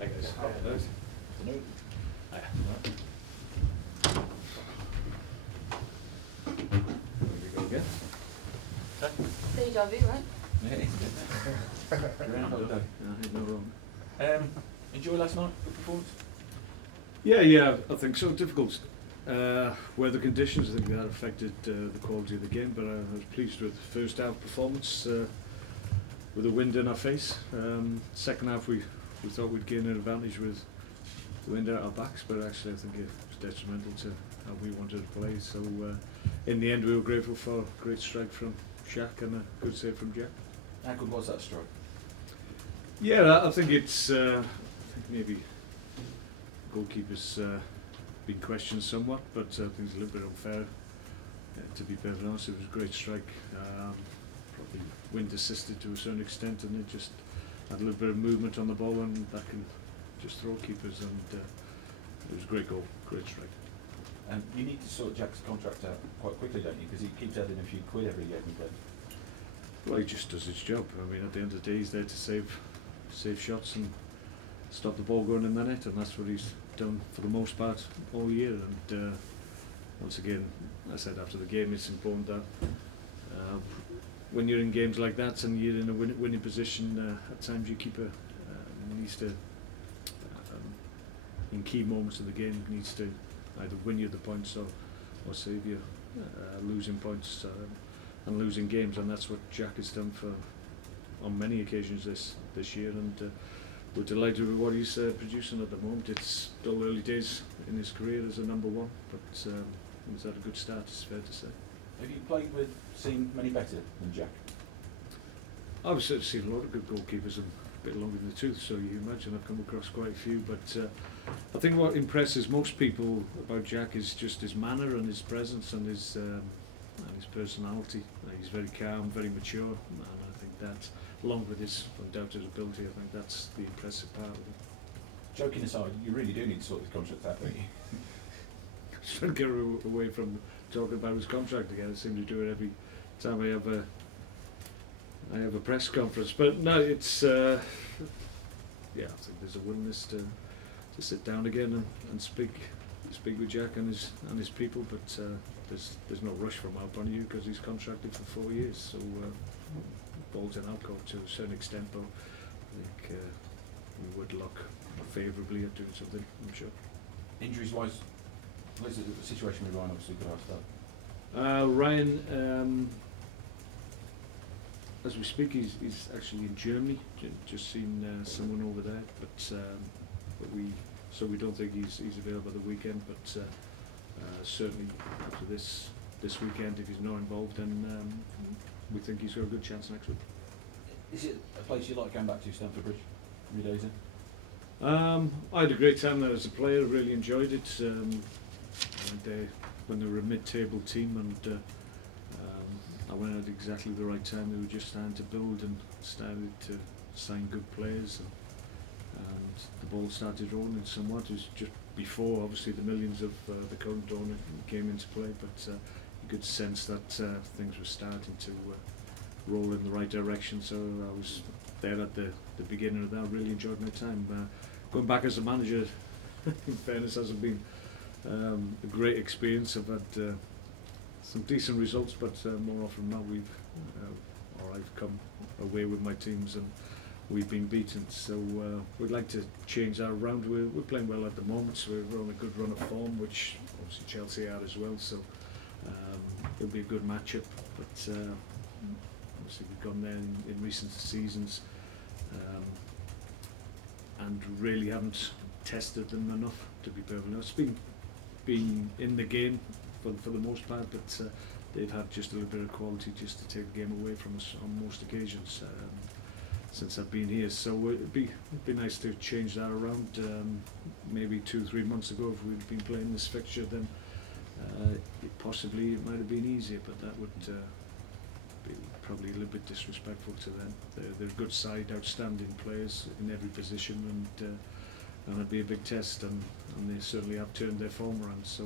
Hi guys. Afternoon. Hiya. There we go again. Deja vu, right? No wrong. Enjoy last night? Good performance? Yeah, I think so. Difficult weather conditions. I think that affected the quality of the game, but I was pleased with the first half performance with the wind in our face. Second half we thought we'd gain an advantage with the wind at our backs, but actually I think it was detrimental to how we wanted to play. So in the end we were grateful for a great strike from Shaq and a good save from Jack. How good was that strike? Yeah, I think it's I think maybe goalkeeper's been questioned somewhat, but I think it's a little bit unfair. To be perfectly honest, it was a great strike. Probably wind assisted to a certain extent, and it just had a little bit of movement on the ball, and that can just throw keepers. And it was a great goal, great strike. And you need to sort Jack's contract out quite quickly, don't you? Because he keeps adding a few quid every game he plays. Well, he just does his job. I mean, at the end of the day, he's there to save shots and stop the ball going in the net, and that's what he's done for the most part all year. And once again, I said after the game, it's important that when you're in games like that and you're in a winning position, at times your keeper needs to, in key moments of the game, needs to either win you the points or save you losing points and losing games, and that's what Jack has done on many occasions this year. And we're delighted with what he's producing at the moment. It's still early days in his career as a number one, but he's had a good start, it's fair to say. Have you played with, seen many better than Jack? I've certainly seen a lot of good goalkeepers and a bit longer in the tooth, so you imagine I've come across quite a few, but I think what impresses most people about Jack is just his manner and his presence and his personality. He's very calm, very mature, and I think that, along with his undoubted ability, I think that's the impressive part of him. Joking aside, you really do need to sort his contract out, don't you? Just trying to get away from talking about his contract again. I seem to do it every time I have a press conference. But no, it's I think there's a willingness to sit down again and speak with Jack and his people. But there's no rush from our point of view because he's contracted for 4 years. So ball's in our court to a certain extent, but I think we would look favourably at doing something, I'm sure. Injuries wise, what's the situation with Ryan? Obviously, could ask that. Ryan, as we speak, he's actually in Germany. Just seen someone over there, but we don't think he's available at the weekend. But certainly after this weekend, if he's not involved, then we think he's got a good chance next week. Is it a place you like going back to, Stamford Bridge, every day? I had a great time there as a player. Really enjoyed it. When they were a mid-table team, and I went at exactly the right time. They were just starting to build and started to sign good players, and the ball started rolling somewhat. It was just before, obviously, the millions of the current owner came into play, but you could sense that things were starting to roll in the right direction. So I was there at the beginning of that. Really enjoyed my time. Going back as a manager, in fairness, hasn't been a great experience. I've had some decent results, but more often than not I've come away with my teams and we've been beaten. So we'd like to change that around. We're playing well at the moment, so we're on a good run of form, which obviously Chelsea are as well. So it'll be a good matchup. But obviously we've gone there in recent seasons and really haven't tested them enough, to be perfectly honest. Been in the game for the most part, but they've had just a little bit of quality just to take the game away from us on most occasions since I've been here. So it'd be nice to change that around. Maybe 2-3 months ago, if we'd been playing this fixture, then possibly it might have been easier, but that would be probably a little bit disrespectful to them. They're a good side, outstanding players in every position, and it'd be a big test, and they certainly have turned their form around. So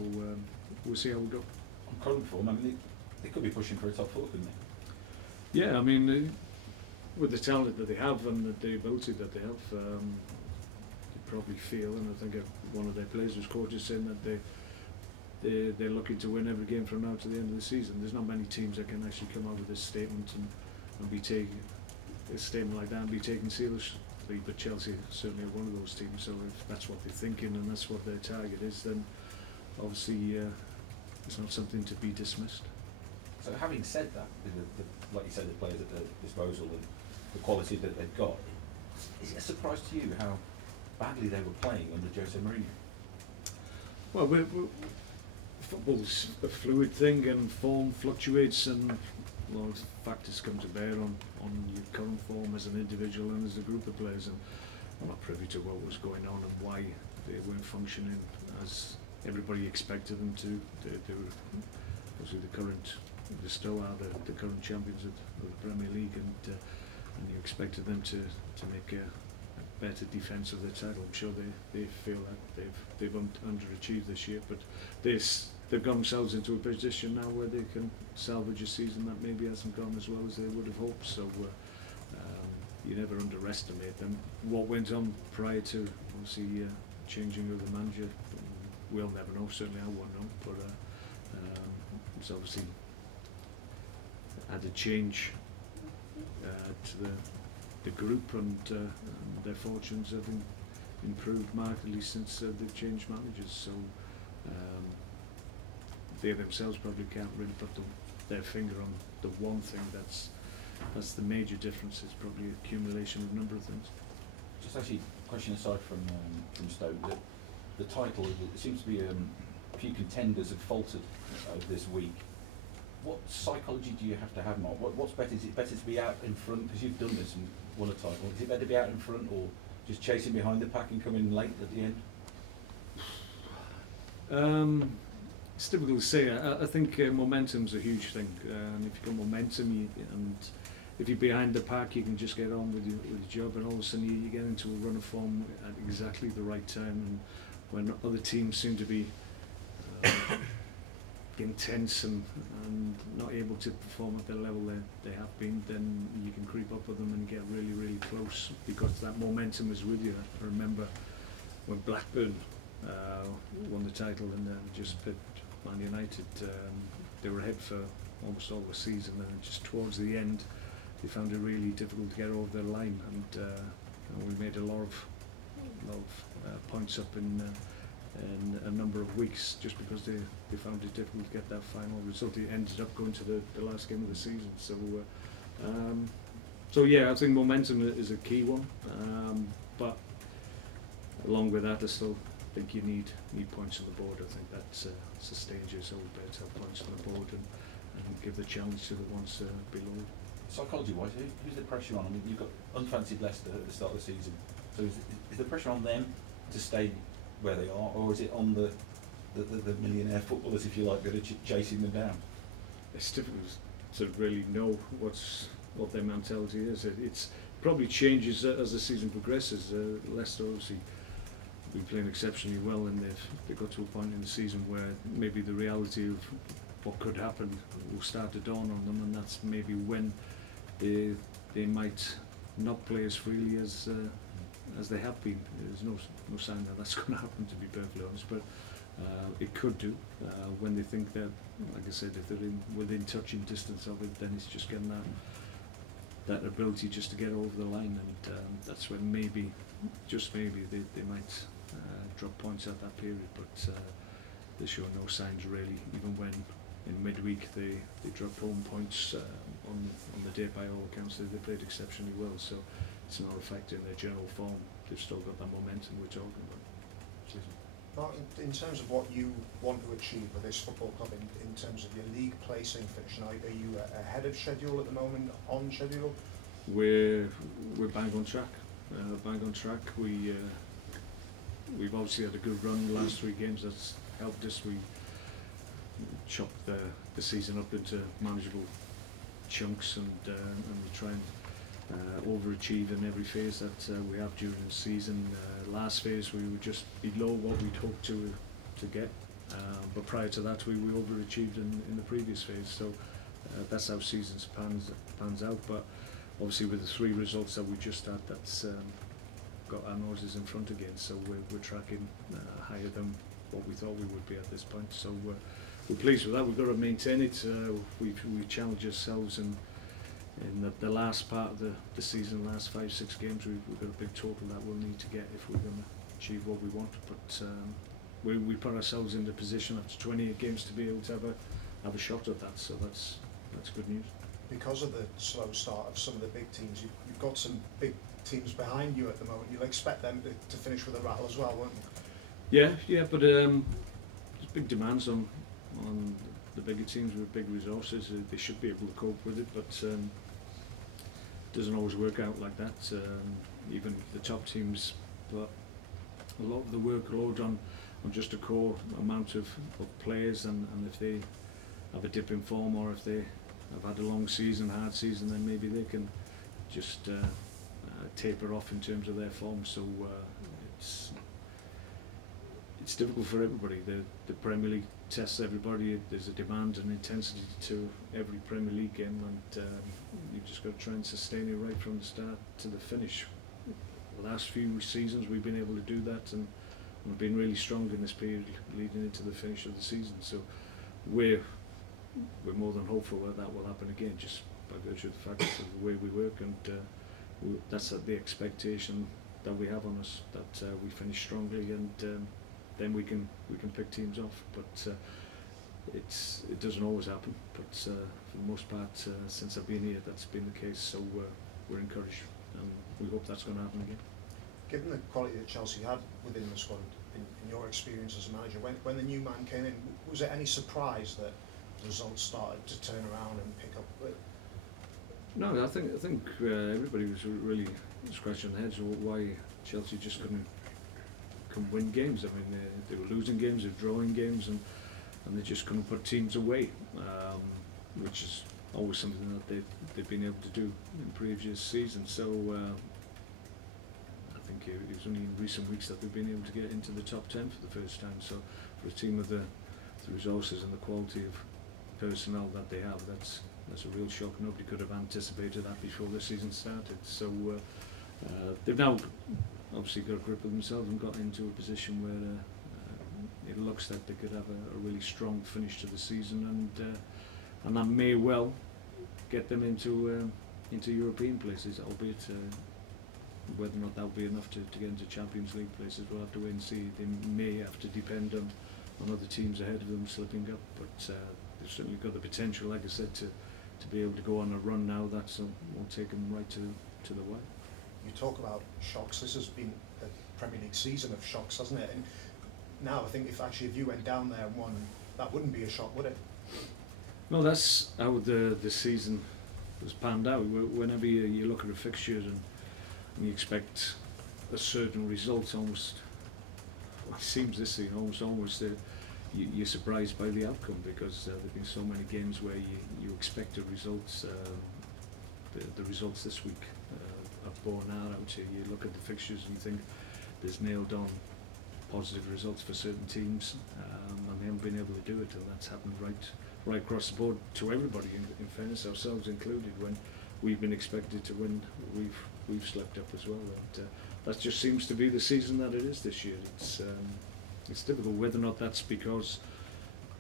we'll see how we go. On current form, I mean, they could be pushing for a top 4, couldn't they? Yeah, I mean, with the talent that they have and the ability that they have, they probably feel, and I think one of their players was quoted saying that they're looking to win every game from now to the end of the season. There's not many teams that can actually come out with this statement and be taking a statement like that and be taken seriously, but Chelsea certainly are one of those teams. So if that's what they're thinking and that's what their target is, then obviously it's not something to be dismissed. So having said that, like you said, the players at their disposal and the quality that they've got, is it a surprise to you how badly they were playing under Jose Mourinho? Well, football's a fluid thing and form fluctuates, and a lot of factors come to bear on your current form as an individual and as a group of players, and I'm not privy to what was going on and why they weren't functioning as everybody expected them to. They were obviously they still are the current champions of the Premier League, and you expected them to make a better defence of their title. I'm sure they feel that they've underachieved this year, but they've got themselves into a position now where they can salvage a season that maybe hasn't gone as well as they would have hoped. So you never underestimate them. What went on prior to obviously changing of the manager, we'll never know. Certainly I won't know, but it's obviously had a change to the group, and their fortunes have improved markedly since they've changed managers. So they themselves probably can't really put their finger on the one thing that's the major difference. It's probably accumulation of a number of things. Just actually, question aside from Stoke, the title, it seems to be a few contenders have faltered this week. What psychology do you have to have, Mark? What's better? Is it better to be out in front, because you've done this and won a title? Is it better to be out in front, or just chasing behind the pack and coming late at the end? It's difficult to say. I think momentum's a huge thing, and if you've got momentum and if you're behind the pack, you can just get on with your job, and all of a sudden you get into a run of form at exactly the right time, and when other teams seem to be intense and not able to perform at the level they have been, then you can creep up with them and get really, really close, because that momentum is with you. I remember when Blackburn won the title and then just pipped Man United, they were ahead for almost all the season, and just towards the end they found it really difficult to get over their line, and we made a lot of points up in a number of weeks just because they found it difficult to get that final result. It ended up going to the last game of the season. So yeah, I think momentum is a key one, but along with that I still think you need points on the board. I think that sustains you, so better to have points on the board and give the challenge to the ones below. Psychology-wise, who's the pressure on? I mean, you've got unfancied Leicester at the start of the season, so is the pressure on them to stay where they are, or is it on the millionaire footballers, if you like, that are chasing them down? It's difficult to really know what their mentality is. It's probably changes as the season progresses. Leicester obviously been playing exceptionally well, and they've got to a point in the season where maybe the reality of what could happen will start to dawn on them, and that's maybe when they might not play as freely as they have been. There's no sign that that's going to happen, to be perfectly honest, but it could do when they think that, like I said, if they're within touching distance of it, then it's just getting that ability just to get over the line, and that's when maybe, just maybe, they might drop points at that period, but they show no signs really, even when in midweek they dropped home points on the day. By all accounts they played exceptionally well, so it's not affecting their general form. They've still got that momentum we're talking about. Mark, in terms of what you want to achieve with this football club, in terms of your league placing finish, are you ahead of schedule at the moment, on schedule? We're bang on track. We've obviously had a good run the last 3 games. That's helped us. We chopped the season up into manageable chunks, and we try and overachieve in every phase that we have during the season. Last phase we were just below what we'd hoped to get, but prior to that we overachieved in the previous phase. So that's how seasons pans out. But obviously with the 3 results that we just had, that's got our noses in front again. So we're tracking higher than what we thought we would be at this point. So we're pleased with that. We've got to maintain it. We challenge ourselves in the last part of the season, last 5-6 games. We've got a big total that we'll need to get if we're going to achieve what we want. But we put ourselves in the position after 28 games to be able to have a shot at that. So that's good news. Because of the slow start of some of the big teams, you've got some big teams behind you at the moment. You'll expect them to finish with a rattle as well, won't you? Yeah, but there's big demands on the bigger teams with big resources. They should be able to cope with it, but it doesn't always work out like that. Even the top teams put a lot of the workload on just a core amount of players, and if they have a dip in form, or if they have had a long season, hard season, then maybe they can just taper off in terms of their form. So it's difficult for everybody. The Premier League tests everybody. There's a demand and intensity to every Premier League game, and you've just got to try and sustain it right from the start to the finish. The last few seasons we've been able to do that, and we've been really strong in this period leading into the finish of the season. So we're more than hopeful that will happen again, just by virtue of the fact of the way we work, and that's the expectation that we have on us, that we finish strongly, and then we can pick teams off. But it doesn't always happen. But for the most part, since I've been here, that's been the case. So we're encouraged, and we hope that's going to happen again. Given the quality that Chelsea had within the squad, in your experience as a manager, when the new man came in, was there any surprise that the results started to turn around and pick up? No, I think everybody was really scratching their heads of why Chelsea just couldn't win games. I mean, they were losing games, they were drawing games, and they just couldn't put teams away, which is always something that they've been able to do in previous seasons. So I think it was only in recent weeks that they've been able to get into the top 10 for the first time. So for a team with the resources and the quality of personnel that they have, that's a real shock. Nobody could have anticipated that before the season started. So they've now obviously got a grip of themselves and got into a position where it looks like they could have a really strong finish to the season, and that may well get them into European places, albeit whether or not that'll be enough to get into Champions League places, we'll have to wait and see. They may have to depend on other teams ahead of them slipping up, but they've certainly got the potential, like I said, to be able to go on a run now that won't take them right to the wire. You talk about shocks. This has been a Premier League season of shocks, hasn't it? And now I think if you went down there and won, that wouldn't be a shock, would it? No, that's how the season was panned out. Whenever you look at a fixture and you expect a certain result, almost, well, it seems this season almost you're surprised by the outcome, because there have been so many games where you expected results. The results this week have borne out. You look at the fixtures and you think there's nailed on positive results for certain teams, and they haven't been able to do it, and that's happened right across the board to everybody, in fairness, ourselves included. When we've been expected to win, we've slipped up as well, and that just seems to be the season that it is this year. It's difficult, whether or not that's because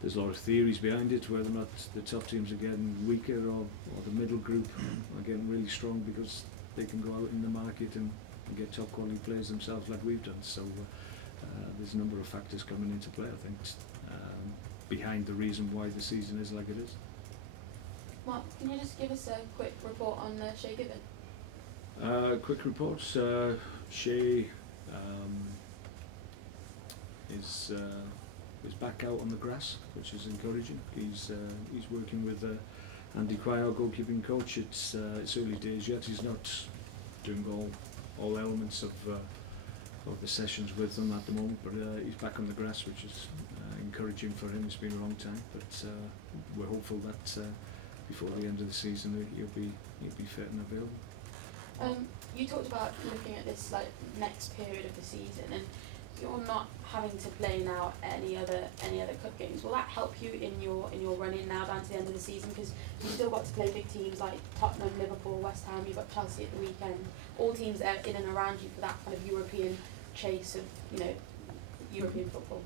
there's a lot of theories behind it, whether or not the top teams are getting weaker, or the middle group are getting really strong because they can go out in the market and get top quality players themselves, like we've done. So there's a number of factors coming into play, I think, behind the reason why the season is like it is. Mark, can you just give us a quick report on Shay Given? Quick report. Shay is back out on the grass, which is encouraging. He's working with Andy Quay, our goalkeeping coach. It's early days yet. He's not doing all elements of the sessions with them at the moment, but he's back on the grass, which is encouraging for him. It's been a long time, but we're hopeful that before the end of the season he'll be fit and available. You talked about looking at this next period of the season, and you're not having to play now any other cup games, will that help you in your run-in now down to the end of the season? Because you've still got to play big teams like Tottenham, Liverpool, West Ham. You've got Chelsea at the weekend. All teams are in and around you for that kind of European chase of European football.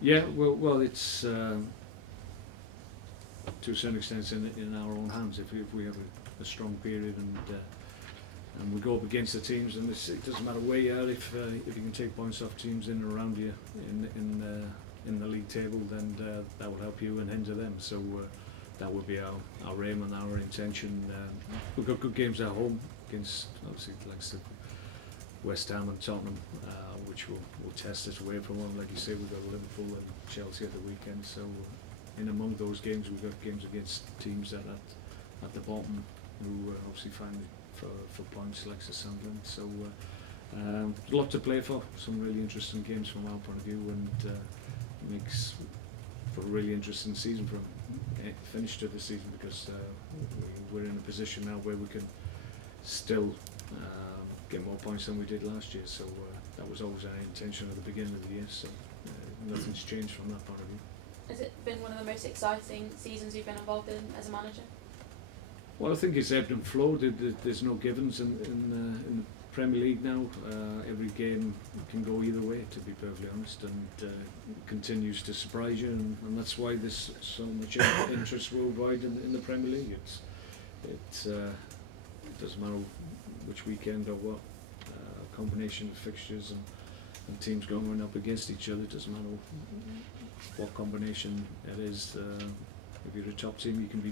Yeah, well, it's to a certain extent it's in our own hands. If we have a strong period and we go up against the teams, and it doesn't matter where you are. If you can take points off teams in and around you in the league table, then that will help you and hinder them. So that would be our aim and our intention. We've got good games at home against obviously like West Ham and Tottenham, which will test us away from them. Like you say, we've got Liverpool and Chelsea at the weekend. So in among those games, we've got games against teams that are at the bottom, who obviously find it for points, like Sunderland. So a lot to play for. Some really interesting games from our point of view, and makes for a really interesting season from finish to the season, because we're in a position now where we can still get more points than we did last year. So that was always our intention at the beginning of the year. So nothing's changed from that point of view. Has it been one of the most exciting seasons you've been involved in as a manager? Well, I think it's ebbed and flowed. There's no givens in the Premier League now. Every game can go either way, to be perfectly honest, and continues to surprise you, and that's why there's so much interest worldwide in the Premier League. It doesn't matter which weekend or what combination of fixtures and teams going up against each other. It doesn't matter what combination it is. If you're a top team, you can be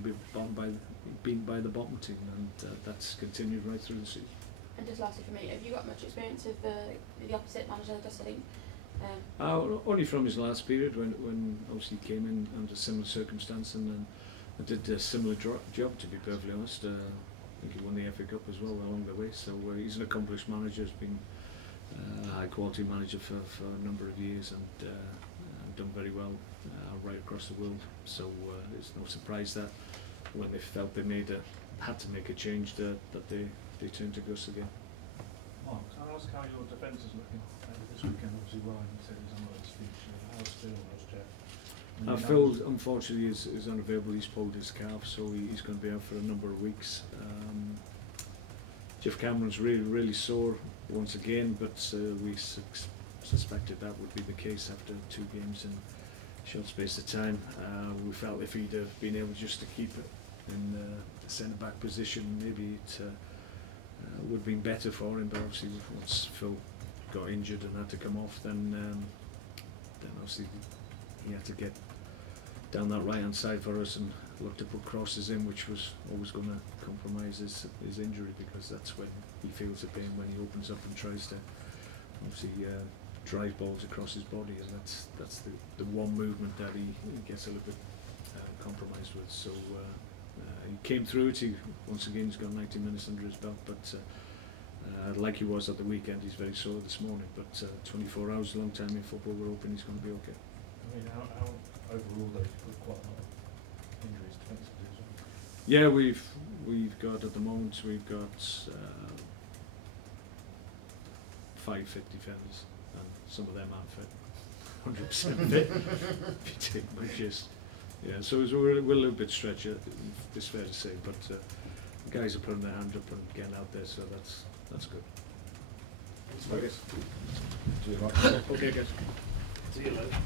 beaten by the bottom team, and that's continued right through the season. And just lastly for me, have you got much experience of the opposite manager, Gus? I think. Only from his last period, when obviously he came in under similar circumstance and did a similar job, to be perfectly honest. I think he won the FA Cup as well along the way. So he's an accomplished manager. Has been a high quality manager for a number of years, and done very well right across the world. So it's no surprise that when they felt they had to make a change, that they turned to Gus again. Mark, can I ask how your defence is looking this weekend? Obviously, Ryan said he's on his speech. How's Phil? How's Jeff? Phil, unfortunately, is unavailable. He's pulled his calf, so he's going to be out for a number of weeks. Jeff Cameron's really sore once again, but we suspected that would be the case after 2 games in a short space of time. We felt if he'd have been able just to keep it in the centre-back position, maybe it would have been better for him, but obviously once Phil got injured and had to come off, then obviously he had to get down that right hand side for us and look to put crosses in, which was always going to compromise his injury, because that's when he feels the pain, when he opens up and tries to obviously drive balls across his body, and that's the one movement that he gets a little bit compromised with. So he came through it. Once again, he's got 90 minutes under his belt, but like he was at the weekend, he's very sore this morning, but 24 hours, a long time in football. We're hoping he's going to be okay. I mean, how overall though, you've got quite a lot of injuries defensively as well. Yeah, we've got at the moment, we've got 5 fit defenders, and some of them aren't fit 100% fit. If you take my gist. Yeah, so we're a little bit stretched, it's fair to say, but the guys are putting their hand up and getting out there, so that's good. Okay. Do you like Okay, guys. See you later.